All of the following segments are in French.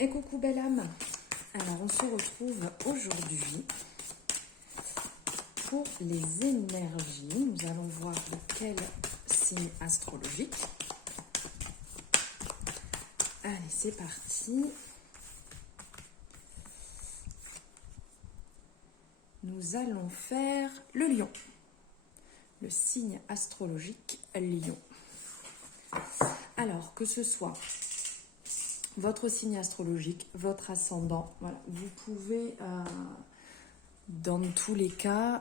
Et coucou belle âme. Alors on se retrouve aujourd'hui pour les énergies. Nous allons voir de quel signe astrologique. Allez, c'est parti. Nous allons faire le lion. Le signe astrologique lion. Alors, que ce soit votre signe astrologique, votre ascendant, voilà, vous pouvez, dans tous les cas,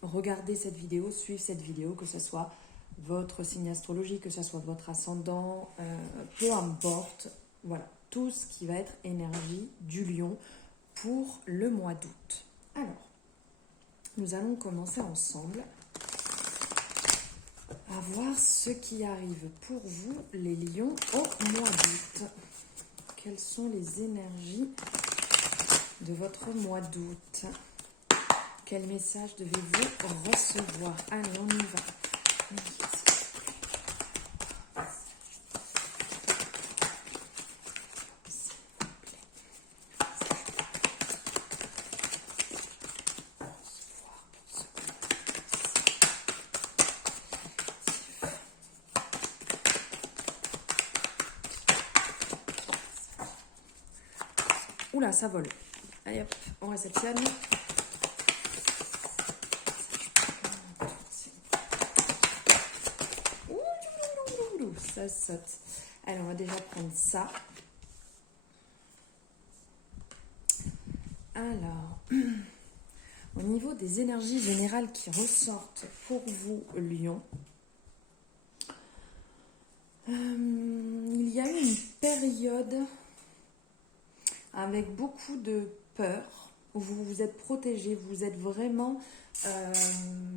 regarder cette vidéo, suivre cette vidéo, que ce soit votre signe astrologique, que ce soit votre ascendant, peu importe, voilà, tout ce qui va être énergie du lion pour le mois d'août. Alors, nous allons commencer ensemble à voir ce qui arrive pour vous, les lions, au mois d'août. Quelles sont les énergies de votre mois d'août? Quel message devez-vous recevoir? Allez, on y va. Oula, ça vole. Allez hop, on réceptionne. Ça saute. Alors, on va déjà prendre ça. Alors, au niveau des énergies générales qui ressortent pour vous, Lion, il y a eu une période avec beaucoup de peur, où vous vous êtes protégé, vous êtes vraiment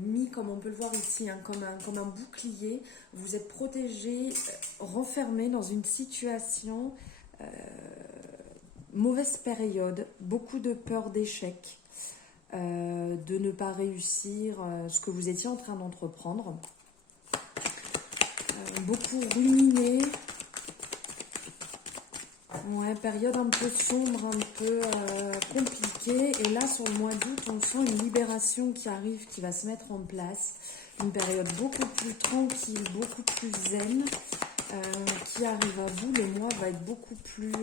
mis, comme on peut le voir ici, hein, comme un bouclier. Vous êtes protégé, renfermé dans une situation, mauvaise période, beaucoup de peur d'échec, de ne pas réussir ce que vous étiez en train d'entreprendre, beaucoup ruminé. Ouais, période un peu sombre, un peu compliquée. Et là, sur le mois d'août, on sent une libération qui arrive, qui va se mettre en place. Une période beaucoup plus tranquille, beaucoup plus zen, qui arrive à vous. Le mois va être beaucoup plus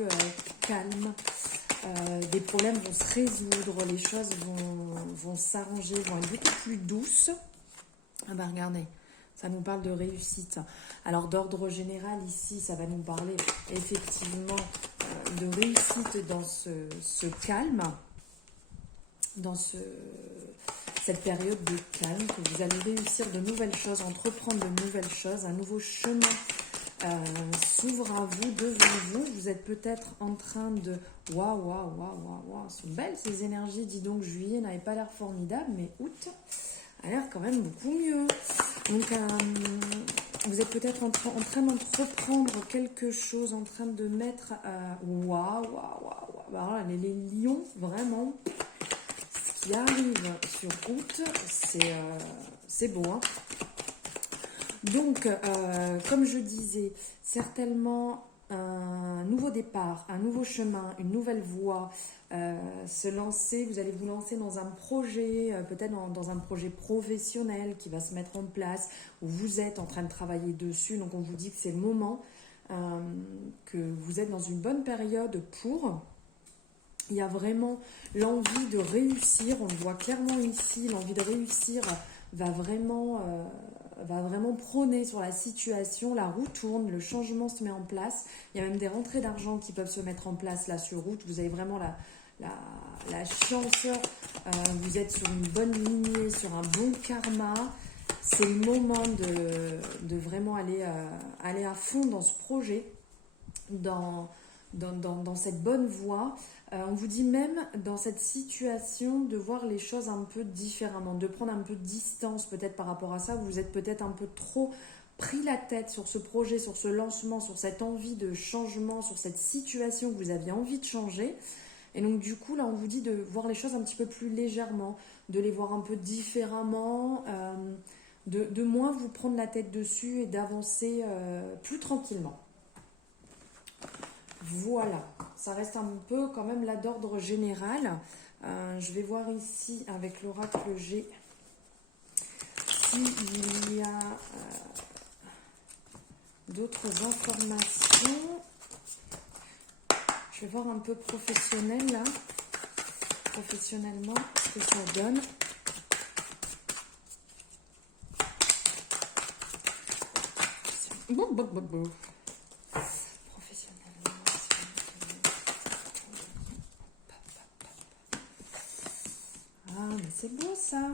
calme. Des problèmes vont se résoudre, les choses vont s'arranger, vont être beaucoup plus douces. Ah bah regardez. Ça nous parle de réussite. Alors d'ordre général ici, ça va nous parler effectivement de réussite dans ce calme, dans cette période de calme, que vous allez réussir de nouvelles choses, entreprendre de nouvelles choses, un nouveau chemin s'ouvre à vous, devant vous. Vous êtes peut-être en train de... Waouh, sont belles ces énergies. Dis donc, juillet n'avait pas l'air formidable, mais août a l'air quand même beaucoup mieux. Donc, vous êtes peut-être en train d'entreprendre quelque chose, en train de mettre... Waouh. Alors, les lions, vraiment, ce qui arrive sur août, c'est beau, hein. Donc, comme je disais, certainement un nouveau départ, un nouveau chemin, une nouvelle voie, se lancer, vous allez vous lancer dans un projet, peut-être dans un projet professionnel qui va se mettre en place, où vous êtes en train de travailler dessus, donc on vous dit que c'est le moment, que vous êtes dans une bonne période pour... Il y a vraiment l'envie de réussir, on le voit clairement ici, l'envie de réussir va vraiment prôner sur la situation, la roue tourne, le changement se met en place. Il y a même des rentrées d'argent qui peuvent se mettre en place là sur route. Vous avez vraiment la chance, vous êtes sur une bonne lignée, sur un bon karma. C'est le moment de vraiment aller à fond dans ce projet, dans cette bonne voie. On vous dit même dans cette situation de voir les choses un peu différemment, de prendre un peu de distance peut-être par rapport à ça. Vous êtes peut-être un peu trop pris la tête sur ce projet, sur ce lancement, sur cette envie de changement, sur cette situation que vous aviez envie de changer. Et donc du coup là on vous dit de voir les choses un petit peu plus légèrement, de les voir un peu différemment, de moins vous prendre la tête dessus et d'avancer plus tranquillement. Voilà, ça reste un peu quand même là d'ordre général. Je vais voir ici avec l'oracle G s'il y a d'autres informations. Je vais voir un peu professionnel là. Professionnellement, ce que ça donne. Bon. Professionnellement. Ah, mais c'est beau ça.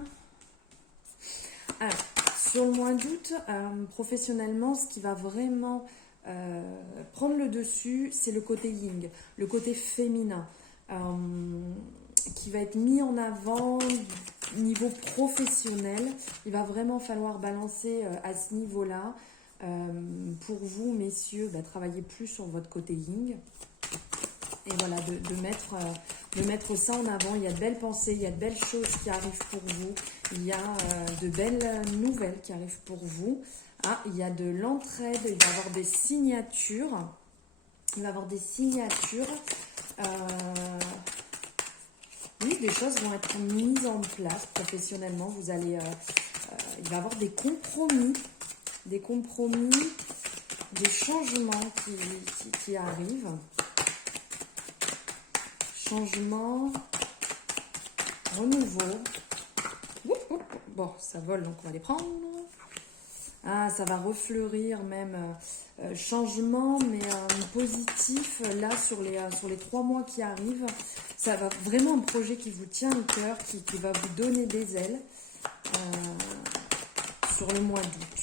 Alors, sur le mois d'août, professionnellement, ce qui va vraiment prendre le dessus, c'est le côté yin, le côté féminin, qui va être mis en avant niveau professionnel. Il va vraiment falloir balancer à ce niveau-là. Pour vous, messieurs, travailler plus sur votre côté yin. Et voilà, de mettre ça en avant. Il y a de belles pensées, il y a de belles choses qui arrivent pour vous. Il y a de belles nouvelles qui arrivent pour vous. Ah, il y a de l'entraide, il va y avoir des signatures. Il va y avoir des signatures. Oui, des choses vont être mises en place professionnellement. Vous allez, il va y avoir des compromis, des changements qui arrivent. Changement, renouveau. Bon, ça vole, donc on va les prendre. Ah, ça va refleurir même changement, mais positif. Là, sur les 3 mois qui arrivent, ça va vraiment un projet qui vous tient au cœur, qui va vous donner des ailes sur le mois d'août.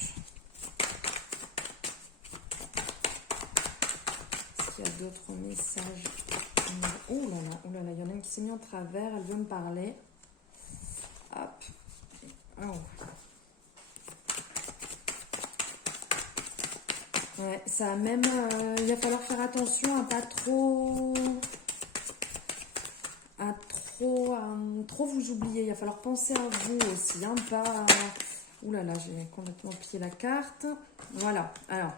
Est-ce qu'il y a d'autres messages? Oh là là, il y en a une qui s'est mise en travers, elle veut me parler. Hop. Oh. Ouais, ça a même... il va falloir faire attention à pas trop vous oublier. Il va falloir penser à vous aussi, hein, pas... Ouh là là, j'ai complètement plié la carte. Voilà, alors...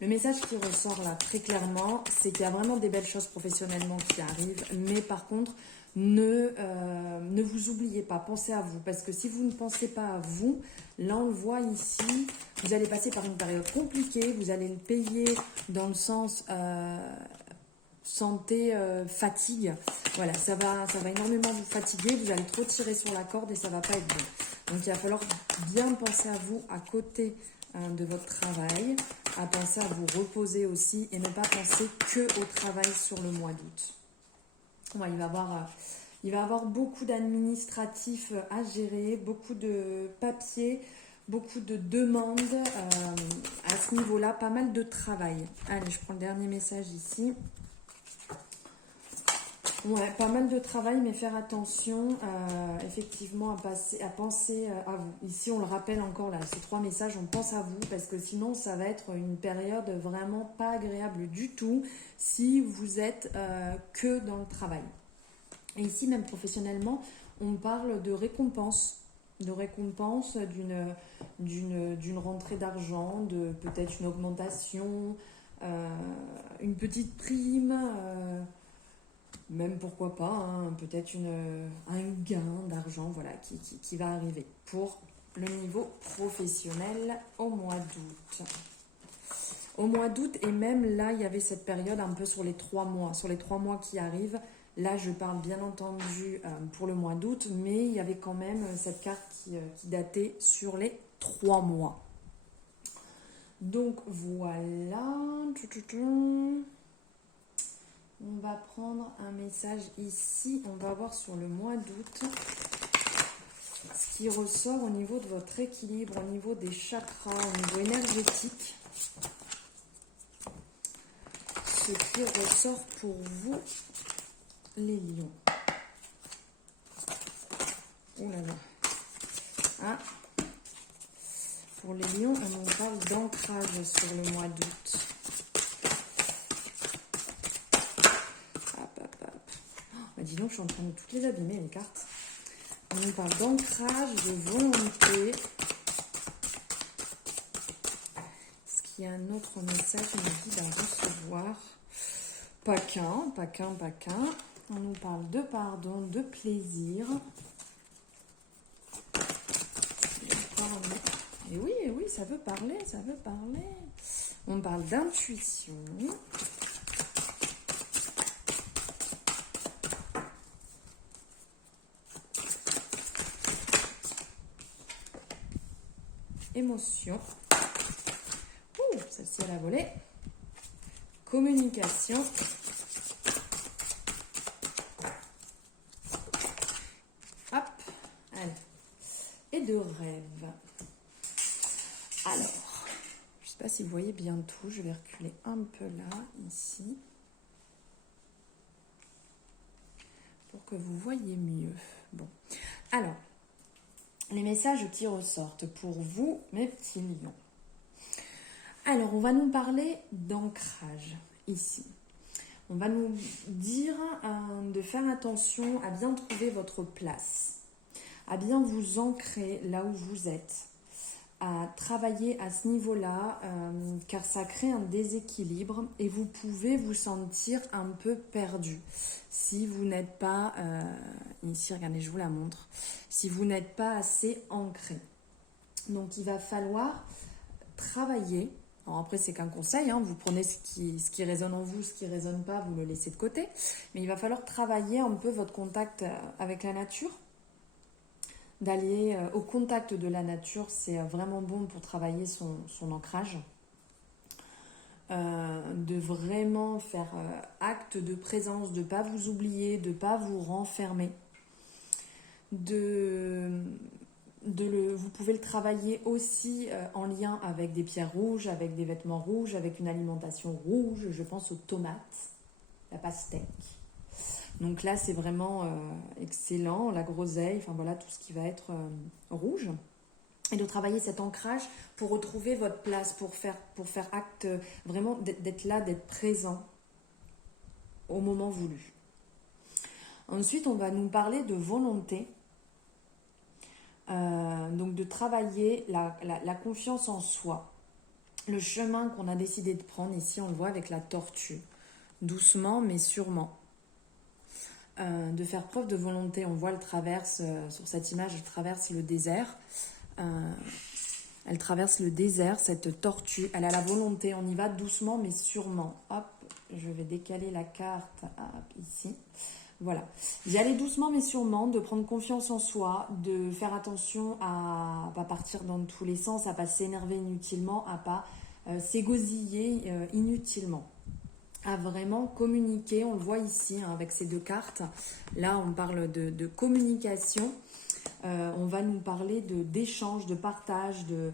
Le message qui ressort là très clairement, c'est qu'il y a vraiment des belles choses professionnellement qui arrivent, mais par contre, ne vous oubliez pas, pensez à vous, parce que si vous ne pensez pas à vous, là on le voit ici, vous allez passer par une période compliquée, vous allez le payer dans le sens santé, fatigue, voilà, ça va énormément vous fatiguer, vous allez trop tirer sur la corde et ça va pas être bon. Donc il va falloir bien penser à vous à côté de votre travail, à penser à vous reposer aussi et ne pas penser que au travail sur le mois d'août. Ouais, il va y avoir beaucoup d'administratifs à gérer, beaucoup de papiers, beaucoup de demandes à ce niveau-là, pas mal de travail. Allez, je prends le dernier message ici. Ouais, pas mal de travail, mais faire attention effectivement à penser à vous. Ici, on le rappelle encore là, ces 3 messages, on pense à vous parce que sinon, ça va être une période vraiment pas agréable du tout si vous êtes que dans le travail. Et ici, même professionnellement, on parle de récompense d'une rentrée d'argent, de peut-être une augmentation, une petite prime. Même pourquoi pas, hein, peut-être un gain d'argent voilà, qui va arriver pour le niveau professionnel au mois d'août. Au mois d'août, et même là, il y avait cette période un peu sur les 3 mois. Sur les 3 mois qui arrivent, là, je parle bien entendu pour le mois d'août, mais il y avait quand même cette carte qui datait sur les 3 mois. Donc voilà. On va prendre un message ici. On va voir sur le mois d'août ce qui ressort au niveau de votre équilibre, au niveau des chakras, au niveau énergétique. Ce qui ressort pour vous, les lions. Oh là là. Ah. Pour les lions, on nous parle d'ancrage sur le mois d'août. Dis donc, je suis en train de toutes les abîmer, les cartes. On nous parle d'ancrage, de volonté. Ce qui qu'il y a un autre message qui nous dit d'en recevoir. Pas qu'un. On nous parle de pardon, de plaisir. Et oui, ça veut parler. On parle d'intuition. Émotion. Celle-ci elle a volé. Communication. Hop, allez. Et de rêve. Alors, je ne sais pas si vous voyez bien tout. Je vais reculer un peu là, ici. Pour que vous voyez mieux. Bon, alors, les messages qui ressortent pour vous, mes petits lions. Alors, on va nous parler d'ancrage, ici. On va nous dire de faire attention à bien trouver votre place, à bien vous ancrer là où vous êtes, à travailler à ce niveau-là, car ça crée un déséquilibre et vous pouvez vous sentir un peu perdu. Si vous n'êtes pas, ici regardez je vous la montre, si vous n'êtes pas assez ancré. Donc il va falloir travailler. Alors après c'est qu'un conseil, hein, vous prenez ce qui résonne en vous, ce qui ne résonne pas, vous le laissez de côté. Mais il va falloir travailler un peu votre contact avec la nature. D'aller au contact de la nature, c'est vraiment bon pour travailler son ancrage. De vraiment faire acte de présence, de ne pas vous oublier, de ne pas vous renfermer. Vous pouvez le travailler aussi en lien avec des pierres rouges, avec des vêtements rouges, avec une alimentation rouge. Je pense aux tomates, la pastèque. Donc là, c'est vraiment excellent, la groseille, enfin voilà, tout ce qui va être rouge. Et de travailler cet ancrage pour retrouver votre place, pour faire acte vraiment d'être là, d'être présent au moment voulu. Ensuite, on va nous parler de volonté. Donc de travailler la confiance en soi. Le chemin qu'on a décidé de prendre, ici on le voit avec la tortue. Doucement mais sûrement. De faire preuve de volonté. On voit, elle traverse, sur cette image, elle traverse le désert. Elle traverse le désert, cette tortue. Elle a la volonté, on y va doucement mais sûrement. Hop, je vais décaler la carte ici. Voilà. D'y aller doucement mais sûrement, de prendre confiance en soi, de faire attention à ne pas partir dans tous les sens, à ne pas s'énerver inutilement, à ne pas s'égosiller inutilement. À vraiment communiquer, on le voit ici hein, avec ces deux cartes. Là, on parle de communication. On va nous parler d'échange, de partage, de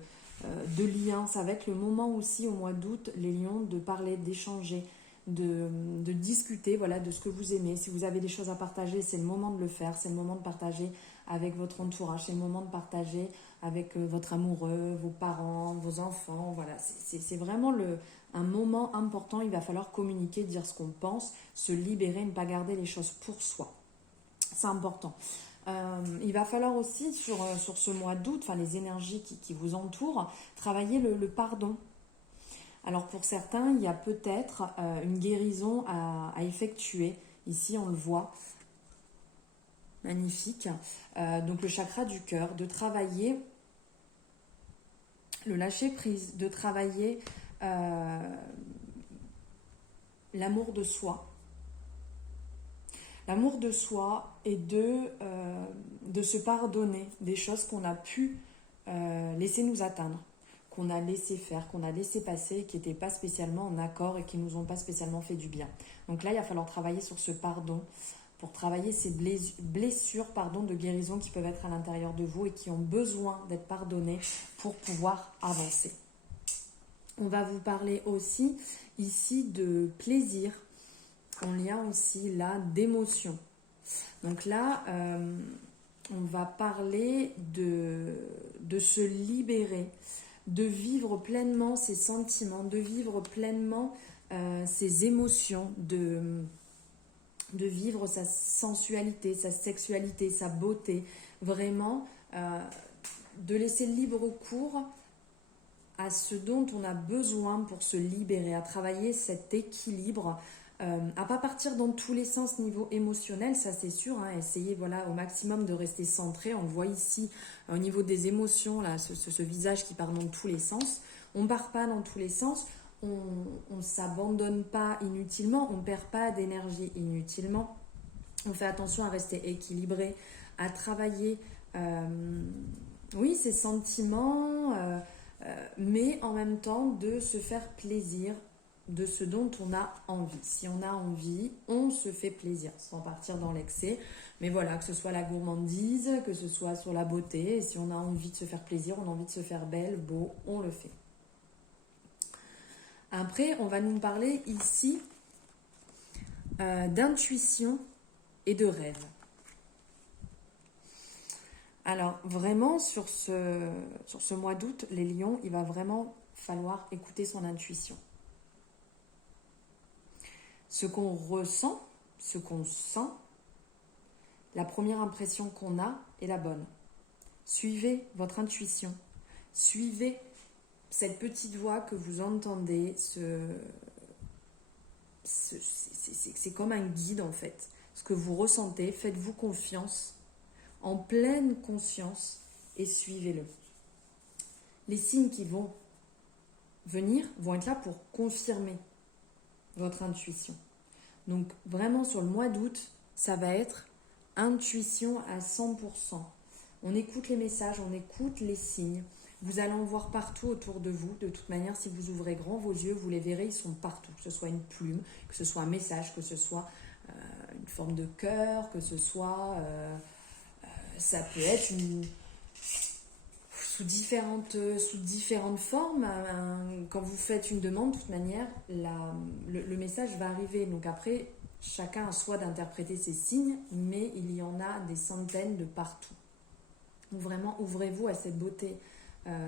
liens. Ça va être le moment aussi au mois d'août, les lions, de parler, d'échanger, de discuter voilà, de ce que vous aimez. Si vous avez des choses à partager, c'est le moment de le faire. C'est le moment de partager avec votre entourage. C'est le moment de partager avec votre amoureux, vos parents, vos enfants. Voilà, c'est vraiment un moment important. Il va falloir communiquer, dire ce qu'on pense, se libérer, ne pas garder les choses pour soi. C'est important. Il va falloir aussi, sur ce mois d'août, enfin les énergies qui vous entourent, travailler le pardon. Alors pour certains, il y a peut-être une guérison à effectuer. Ici, on le voit. Magnifique. Donc le chakra du cœur, de travailler le lâcher prise, de travailler l'amour de soi. L'amour de soi et de se pardonner des choses qu'on a pu laisser nous atteindre, qu'on a laissé faire, qu'on a laissé passer, qui n'étaient pas spécialement en accord et qui ne nous ont pas spécialement fait du bien. Donc là, il va falloir travailler sur ce pardon, pour travailler ces blessures de guérison qui peuvent être à l'intérieur de vous et qui ont besoin d'être pardonnées pour pouvoir avancer. On va vous parler aussi ici de plaisir, en lien aussi là d'émotion. Donc là, on va parler de se libérer, de vivre pleinement ses sentiments, de vivre pleinement ses émotions, de vivre sa sensualité, sa sexualité, sa beauté, vraiment de laisser libre cours à ce dont on a besoin pour se libérer, à travailler cet équilibre, à pas partir dans tous les sens niveau émotionnel, ça c'est sûr, hein, essayez voilà, au maximum de rester centré. On le voit ici au niveau des émotions, là, ce visage qui part dans tous les sens. On ne part pas dans tous les sens, on ne s'abandonne pas inutilement, on ne perd pas d'énergie inutilement. On fait attention à rester équilibré, à travailler oui, ses sentiments, mais en même temps de se faire plaisir de ce dont on a envie. Si on a envie, on se fait plaisir, sans partir dans l'excès. Mais voilà, que ce soit la gourmandise, que ce soit sur la beauté, et si on a envie de se faire plaisir, on a envie de se faire belle, beau, on le fait. Après, on va nous parler ici d'intuition et de rêve. Alors, vraiment, sur ce mois d'août, les lions, il va vraiment falloir écouter son intuition. Ce qu'on ressent, ce qu'on sent, la première impression qu'on a est la bonne. Suivez votre intuition. Suivez cette petite voix que vous entendez. C'est comme un guide en fait. Ce que vous ressentez, faites-vous confiance, en pleine conscience, et suivez-le. Les signes qui vont venir vont être là pour confirmer votre intuition. Donc vraiment sur le mois d'août, ça va être intuition à 100%. On écoute les messages, on écoute les signes. Vous allez en voir partout autour de vous. De toute manière, si vous ouvrez grand vos yeux, vous les verrez, ils sont partout. Que ce soit une plume, que ce soit un message, que ce soit une forme de cœur, que ce soit... ça peut être sous différentes formes. Quand vous faites une demande, de toute manière, le message va arriver. Donc après, chacun a soi d'interpréter ces signes, mais il y en a des centaines de partout. Donc vraiment, ouvrez-vous à cette beauté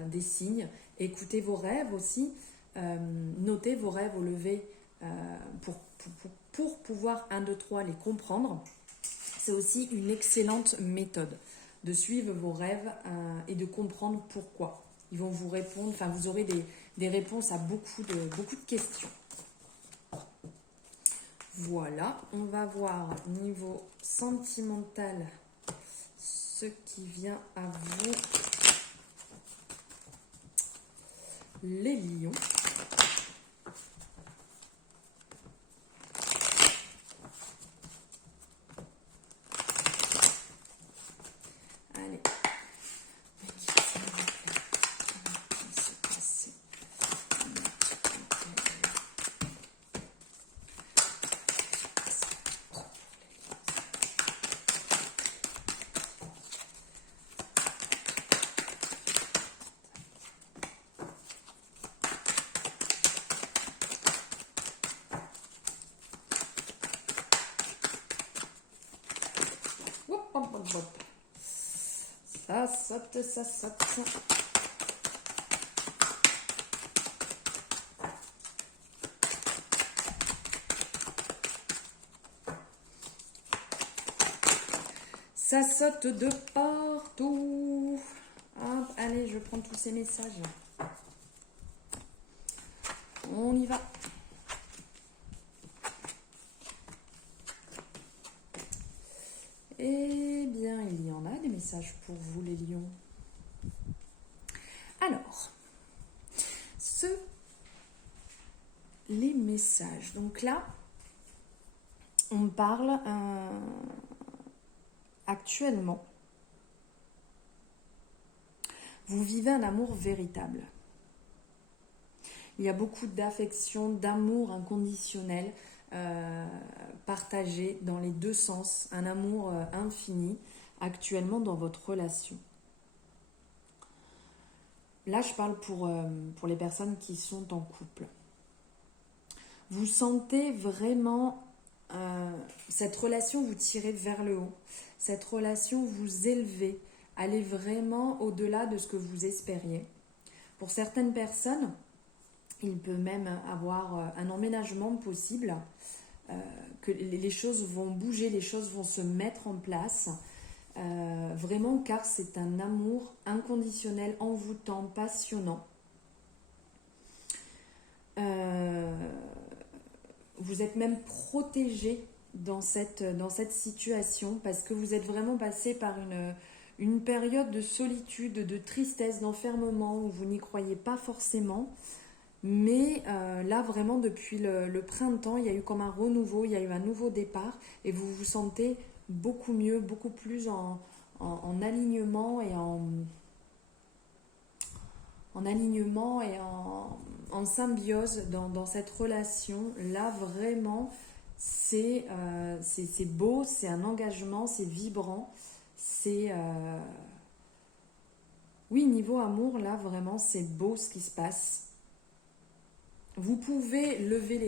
des signes. Écoutez vos rêves aussi. Notez vos rêves au lever pour pouvoir 1, 2, 3 les comprendre. C'est aussi une excellente méthode de suivre vos rêves et de comprendre pourquoi. Ils vont vous répondre, enfin vous aurez des réponses à beaucoup de questions. Voilà, on va voir niveau sentimental ce qui vient à vous, les lions. Allez. Ça saute, ça saute. Ça saute de partout. Hop, allez, je prends tous ces messages. On y va. Eh bien, il y en a des messages pour vous, les lions. Alors, les messages. Donc là, on parle actuellement. Vous vivez un amour véritable. Il y a beaucoup d'affection, d'amour inconditionnel partagé dans les deux sens, un amour infini actuellement dans votre relation. Là, je parle pour les personnes qui sont en couple. Vous sentez vraiment cette relation vous tirer vers le haut, cette relation vous élever, aller vraiment au-delà de ce que vous espériez. Pour certaines personnes, il peut même avoir un emménagement possible, que les choses vont bouger, les choses vont se mettre en place, vraiment car c'est un amour inconditionnel, envoûtant, passionnant. vous êtes même protégé dans cette situation parce que vous êtes vraiment passé par une période de solitude, de tristesse, d'enfermement où vous n'y croyez pas forcément. Mais là, vraiment, depuis le printemps, il y a eu comme un renouveau, il y a eu un nouveau départ et vous vous sentez beaucoup mieux, beaucoup plus en alignement et en symbiose dans cette relation. Là, vraiment, c'est beau, c'est un engagement, c'est vibrant. Oui, niveau amour, là, vraiment, c'est beau ce qui se passe. Vous pouvez lever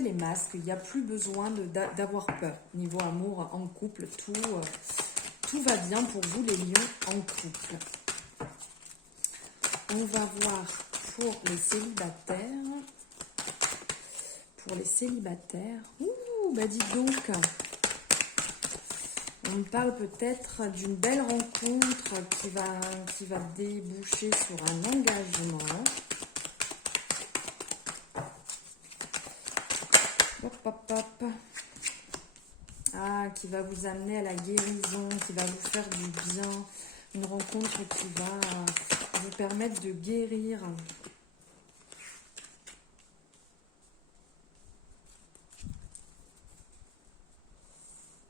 les masques, il n'y a plus besoin d'avoir peur. Niveau amour, en couple, tout va bien pour vous les lions en couple. On va voir pour les célibataires. Ouh, bah dites donc. On parle peut-être d'une belle rencontre qui va déboucher sur un engagement. Ah, qui va vous amener à la guérison, qui va vous faire du bien. Une rencontre qui va vous permettre de guérir.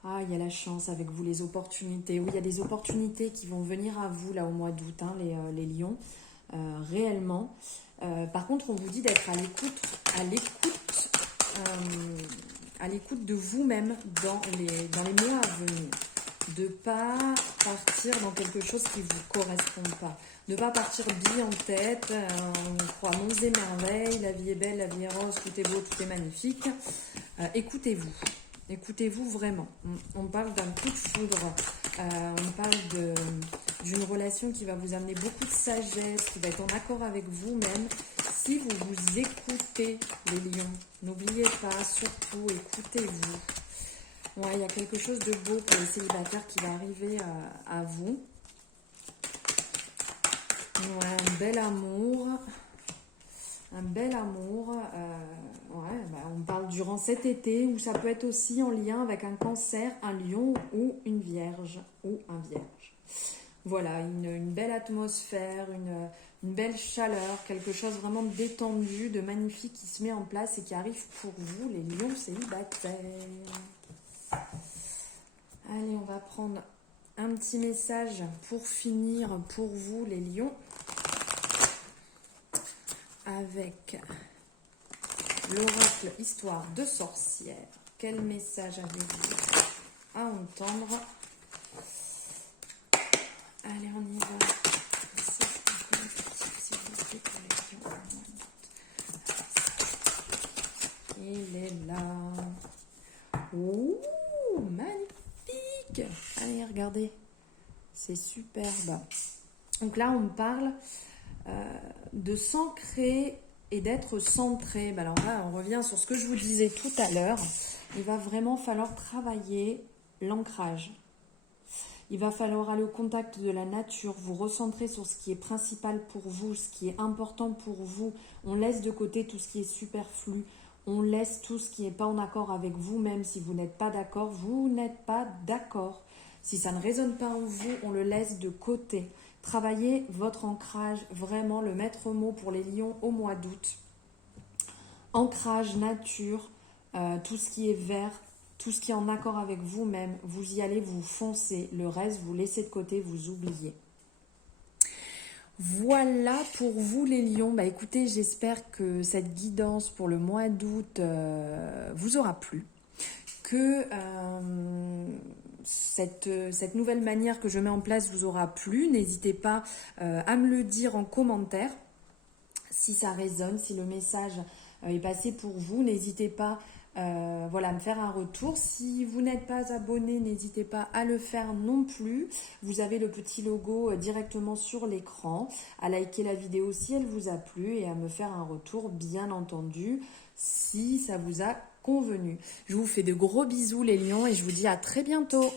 Ah, il y a la chance avec vous, les opportunités. Oui, il y a des opportunités qui vont venir à vous là au mois d'août, hein, les lions, réellement. Par contre, on vous dit d'être à l'écoute de vous-même dans les mois à venir. De ne pas partir dans quelque chose qui ne vous correspond pas. De ne pas partir bille en tête, on croit monts et merveilles, la vie est belle, la vie est rose, tout est beau, tout est magnifique. Écoutez-vous. Écoutez-vous vraiment. On parle d'un coup de foudre. On parle d'une relation qui va vous amener beaucoup de sagesse, qui va être en accord avec vous-même. Si vous vous écoutez, les lions, n'oubliez pas, surtout, écoutez-vous. Ouais, il y a quelque chose de beau pour les célibataires qui va arriver à vous. Ouais, un bel amour. On parle durant cet été, ou ça peut être aussi en lien avec un cancer, un lion ou une vierge ou un vierge. Voilà, une belle atmosphère, une belle chaleur, quelque chose vraiment de détendu, de magnifique qui se met en place et qui arrive pour vous, les lions célibataires. Allez, on va prendre un petit message pour finir pour vous, les lions. Avec l'oracle Histoire de sorcière. Quel message avez-vous à entendre? Allez, on y va. Il est là. Ouh, magnifique. Allez, regardez. C'est superbe. Donc là, on me parle de s'ancrer et d'être centré. Alors là, on revient sur ce que je vous disais tout à l'heure. Il va vraiment falloir travailler l'ancrage. Il va falloir aller au contact de la nature, vous recentrer sur ce qui est principal pour vous, ce qui est important pour vous. On laisse de côté tout ce qui est superflu. On laisse tout ce qui n'est pas en accord avec vous-même. Si vous n'êtes pas d'accord, vous n'êtes pas d'accord. Si ça ne résonne pas en vous, on le laisse de côté. Travaillez votre ancrage, vraiment le maître mot pour les lions au mois d'août. Ancrage, nature, tout ce qui est vert, tout ce qui est en accord avec vous-même, vous y allez, vous foncez. Le reste, vous laissez de côté, vous oubliez. Voilà pour vous les lions. Écoutez, j'espère que cette guidance pour le mois d'août vous aura plu. Que cette nouvelle manière que je mets en place vous aura plu. N'hésitez pas à me le dire en commentaire si ça résonne, si le message est passé pour vous. N'hésitez pas à me faire un retour. Si vous n'êtes pas abonné, n'hésitez pas à le faire non plus. Vous avez le petit logo directement sur l'écran. À liker la vidéo si elle vous a plu et à me faire un retour, bien entendu, si ça vous a convenu. Je vous fais de gros bisous les lions et je vous dis à très bientôt.